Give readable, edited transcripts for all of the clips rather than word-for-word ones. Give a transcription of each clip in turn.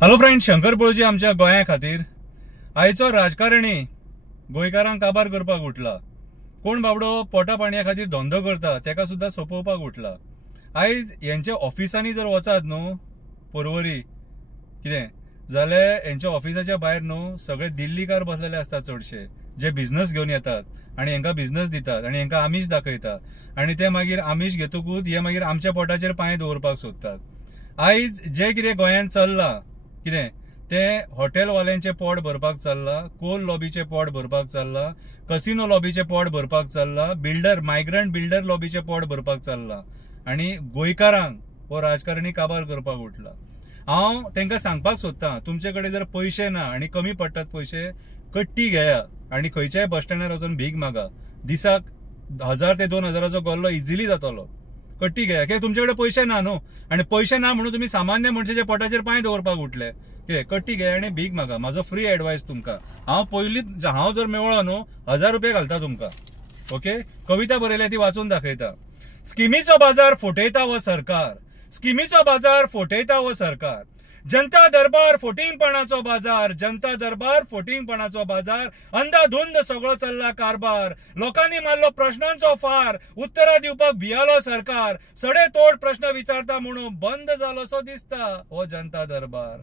Hello friend, Shankar पळजी आमच्या गोंया खातीर आयचो राजकारणी गोंयकारांक काबार करपाक उठला। कोण बाबडो पोटा पाणया खातीर धंदो करता तेका सुद्धा सोपोवपाक उठला। आयज यांच्या ऑफिसांनी जर वचात न्हू पर्वरी कितें जाल्यार यांच्या ऑफिसाच्या भायर न्हू सगळे दिल्लीकार बसलेले असतात चडशे, जे बिझनस घेवन येतात आणि हांकां बिझनस दितात आणि हांकां आमिश दाखयतात आणि ते मागीर आमिश घेतकूच हे मागीर आमच्या पोटाचेर पांय दवरपाक सोदतात। आयज जे कितें गोंयांत चल्लां कितें ते हॉटेलवाल्यांचे पोट भरपाक चल्ला, कोल लॉबीचे पोट भरपाक चल्ला, कसिनो लॉबीचे पोट भरपाक चल्ला, मायग्रंट बिल्डर लॉबीचे पोट भरपाक चल्ला आणि गोंयकारांक हो राजकारणी काबार करपाक उठला। हांव तांकां सांगपाक सोदतां, तुमचे कडेन जर पयशे ना आणि कमी पडटात पयशे, कट्टी घेया आणि खंयच्याय बस स्टँडार वचून भीक मागा। दिसाक 1000 ते 2000 गल्लो इजिली जातलो। कट्टी घेया कित्याक तुमचे कडेन पयशे ना न्हू, आणि पयशे ना म्हणून तुम्ही सामान्य मनशाच्या पोटाचेर पांय दवरपाक उठले। कितें कट्टी घेया आणि भीक मागा। म्हाजो फ्री एडवायस तुमकां, हांव पयलींच हांव जर मेवळो न्हू 1000 रुपया घालता तुमकां। ओके, कविता बरयल्या ती वाचून दाखयता। स्किमीचो बाजार फटयता हो सरकार, स्किमीचो बाजार फटयता हो सरकार। जनता दरबार फोटिंगपणाचो बाजार, जनता दरबार फोटिंगपणाचो बाजार। अंधाधुंद सगळो चल्ला कारभार, लोकांनी मारलो प्रश्नांचो फार, उत्तरां दिवपाक भियालो सरकार। सडेतोड प्रश्न विचारता म्हणून बंद जालोसो दिसता हो जनता दरबार।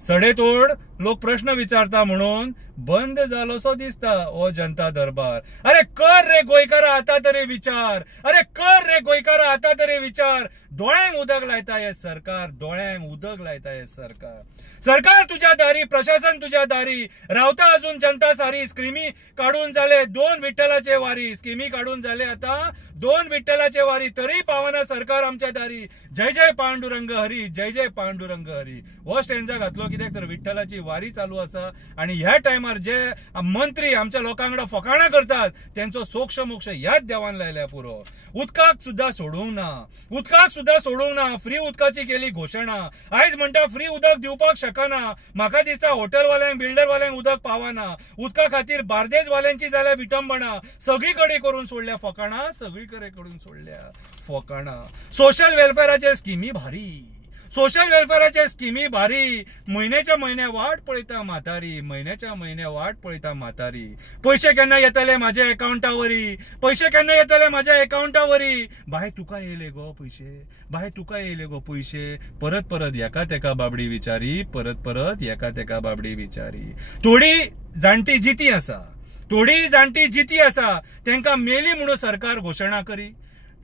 सडेतोड लोक प्रश्न विचारता म्हणून बंद जालोसो दिसता हो जनता दरबार। अरे कर रे गोंयकारा आता तरी विचार, अरे कर रे गोंयकारा आता तरी विचार। दोळ्यांक उदक लायता हे सरकार, दोळ्यांक उदक लायता हे सरकार। सरकार तुझ्या दारी, प्रशासन तुझ्या दारी, रावता अजून जनता सारी। स्किमी काढून झाले 2 विठ्ठलाचे वारी, स्किमी काढून झाले आता 2 विठ्ठलाचे वारी, तरी पावना सरकार आमच्या दारी। जय जय पांडुरंग हरी, जय जय पांडुरंग हरी। हो स्टॅन्झा घातलो कित्याक तर विठ्ठलाची वारी चालू असा आणि ह्या टायमार जे मंत्री आमच्या लोकांकडे फकाणां करतात त्यांचो सोक्ष मोक्ष ह्याच देवान लायल्या पुरो। उदकाक सुद्धा सोडूंक ना, उदकाक सुद्धा सोडूंक ना। फ्री उदकाची केली घोषणा, आयज म्हणटा फ्री उदक दिवपाक शकना। म्हाका दिसता हॉटेलवाल्यांक बिल्डरवाल्यांक उदक पावना। उदका खातीर बार्देजवाल्यांची जाल्या विटंबना, सगळीकडे करून सोडल्या फकाणां, सगळीकडे करून सोडल्या फकाणां। सोशल वेलफेअराचे स्किमी भारी, सोशल वेलफेअराचे स्किमी भारी। म्हयन्याच्या म्हयन्या वाट पळयता म्हातारी, म्हयन्याच्या म्हयन्या वाट पळयता म्हातारी। पैसे केन्ना येतले म्हाज्या अकाउंटावरी, पैसे केन्ना येतले म्हाज्या अकाउंटावरी। बाय तुका येयले गो पैसे, बाय तुका येयले गो पैसे। परत परत एका तेका बाबडी विचारी, परत परत एका तेका बाबडी विचारी। थोडी जाणटी जिती आसा, थोडी जाणटी जिती आसा, तांकां मेली म्हणून सरकार घोषणा करी,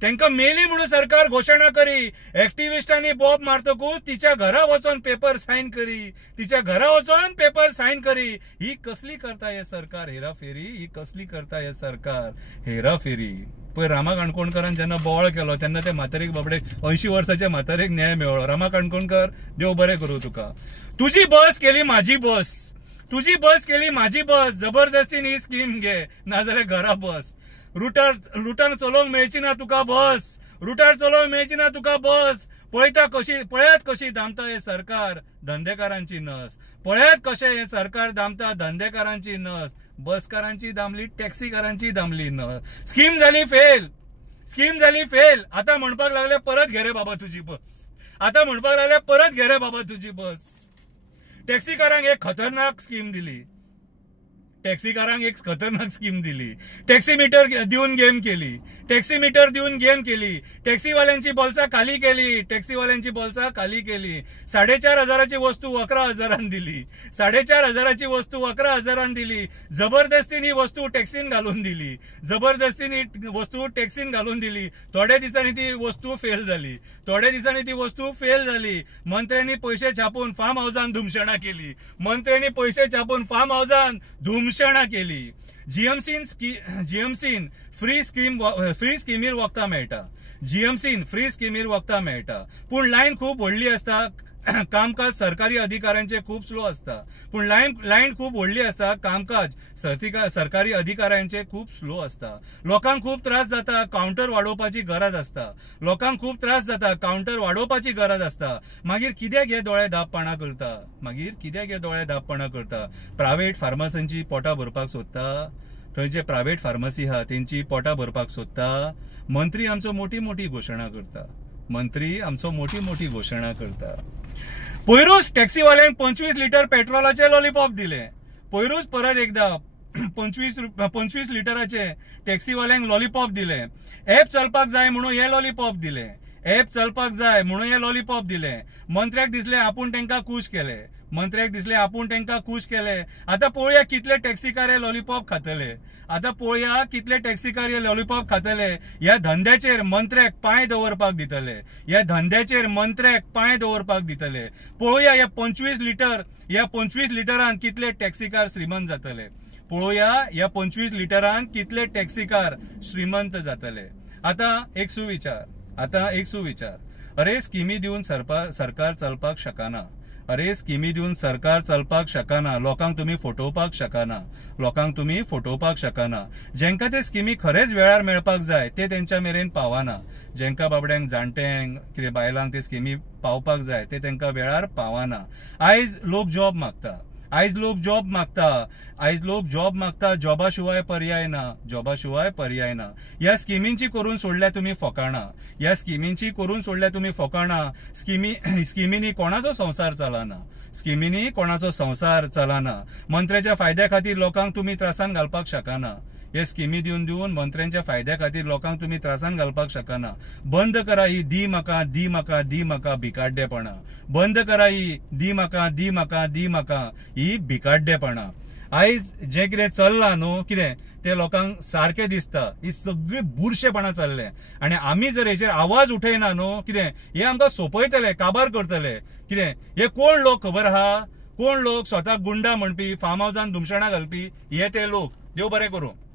तांकां मेली म्हणून सरकार घोषणा करी। एक्टिविस्टांनी बॉब मारतकूच तिच्या घरा वचून पेपर साइन करी, तिच्या घरा वचून पेपर साइन करी। ही कसली करता हे सरकार हेराफेरी, ही कसली करता हे सरकार हेराफेरी। पळय रामा काणकोणकरान जेन्ना बोवाळ केलो तेन्ना ते म्हातारेक बाबडेक 80 वर्साच्या म्हातारेक न्याय मेळ्ळो। रामा काणकोणकर देव बरें करूं तुका। तुझी बस केली माझी बस, तुझी बस केली माझी बस। जबरदस्तीन ही स्कीम घे, नाजाल्यार घरा बस। रुटार चलोवंक मेळची ना तुका बस, रुटार चलोवंक मेळची ना तुका बस। पळयात कशी दामता हे सरकार धंदेकारांची नस, पळयात कशें हे सरकार दामता धंदेकारांची नस। बसकारांची दामली, टॅक्सीकारांची दामली नस। स्कीम झाली फेल, स्कीम झाली फेल। आता म्हणपाक लागले परत घे रे बाबा तुझी बस, आता म्हणपाक लागले परत घे रे बाबा तुझी बस। टॅक्सीकारांक एक खतरनाक स्कीम दिली, टॅक्सीकारांक एक खतरनाक स्कीम दिली। टॅक्सी मीटर दिवन गेम केली, टॅक्सी मीटर दिवन गेम केली। टॅक्सीवाल्यांची बोल्सां खाली केली, टॅक्सीवाल्यांची बोल्सां खाली केली। 4500ची वस्तू 11,000 दिली, 4500ची वस्तू 11,000 दिली। जबरदस्तीन ही वस्तू टॅक्सीन घालून दिली, जबरदस्तीन ही वस्तू टॅक्सीन घालून दिली। थोड्या दिसांनी ती वस्तू फेल झाली, थोड्या दिसांनी ती वस्तू फेल झाली। मंत्र्यांनी पैसे छापून फार्म हाऊसान धुमशणा केली, मंत्र्यांनी पैसे छापून फार्म हाऊसान धुमशणा केली। जीएमसीन फ्री स्किमीर वखदां मेळटा, जीएमसीन फ्री स्किमीर वखदां मेळटा। पूण लायन खूप व्हडली असता, कामकाज सरकारी अधिकाऱ्यांचे खूप स्लो असता। पूण लायन खूप व्हडली असता, कामकाज सरकारी अधिकाऱ्यांचे खूप स्लो असता। लोकांक खूप त्रास जाता, काउंटर वाडोवपाची गरज असता, लोकांक खूप त्रास जाता, काउंटर वाडोवपाची गरज असता। मागीर कित्याक हे दोळे धापपणा करता, मागीर कित्याक हे दोळे धापपणा करता। प्रायव्हेट फार्मसींची पोटां भरपाक सोदता, थंय जे प्रायव्हेट फार्मसी आहा तेंची पोटां भरपाक सोदता। मंत्री आमचो मोठी मोठी घोशणा करता, मंत्री आमचो मोठी मोठी घोशणा करता। पयरूच टॅक्सीवाल्यांक 25 लिटर पेट्रोलाचे लॉलीपॉप दिले. पयरूच परत एकदा 25 लिटराचे टॅक्सीवाल्यांक लॉलीपॉप दिले. ऍप चलपाक जाय म्हणून हे लॉलीपॉप दिले. ऍप चलपाक जाय म्हणून हे लॉलीपॉप दिले. मंत्र्याक दिसले आपूण तांकां खुश केले. मंत्र्याक दिसले आपूण तांकां खुश केले. आता पळोवया कितले टॅक्सीकार हे लॉलीपॉप खातले. आता पळोवया कितले टॅक्सीकार हे लॉलीपॉप खातले. ह्या धंद्याचेर मंत्र्याक पांय दवरपाक दितले. ह्या धंद्याचेर मंत्र्याक पांय दवरपाक दितले. पळोवया ह्या 25 लिटरान कितले टॅक्सीकार श्रीमंत जातले. पळोवया ह्या 25 लिटरान कितले टॅक्सीकार श्रीमंत जातले. आता एक सुविचार. अरे स्किमी दिवन सरकार चलपाक शकना. अरे स्किमी दिवन सरकार चलपाक शकना. लोकांक तुम्ही फटोवपाक शकना. जेंका ते स्किमी खरेच वेळार मेळपाक जाय ते तेंच्या मेरेन पावना. जेंका बाबड्यांक जाणट्यांक कितें बायलांक ते स्किमी पावपाक जाय ते तेंकां वेळार पावना. आयज लोक जॉब मागता. जॉबा शिवाय पर्याय ना. ह्या स्किमींची करून सोडल्या तुम्ही फोकाणा. स्किमीनी कोणाचो संसार चलना. मंत्र्याच्या फायद्या खातीर लोकांक तुम्ही त्रासान घालपाक शकना. हे स्किमी दिवन मंत्र्यांच्या फायद्या खातीर लोकांक तुम्ही त्रासान घालपाक शकना. बंद करा ही दी म्हाका भिकाड्डेपणा. बंद करा ही दी म्हाका ही भिकाड्डेपणा. आयज जे कितें चल्लां न्हू कितें ते लोकांक सारखे दिसता. ही सगळी बुरशेपणा चल्ले आनी आमी जर हेचेर आवाज उठयना न्हू कितें हे आमकां सोंपयतले, काबार करतले. कितें हे कोण लोक खबर आहा? कोण लोक स्वताक गुंडा म्हणपी, फार्म हावसान धुमशाणां घालपी हे ते लोक. देव बरें करूं.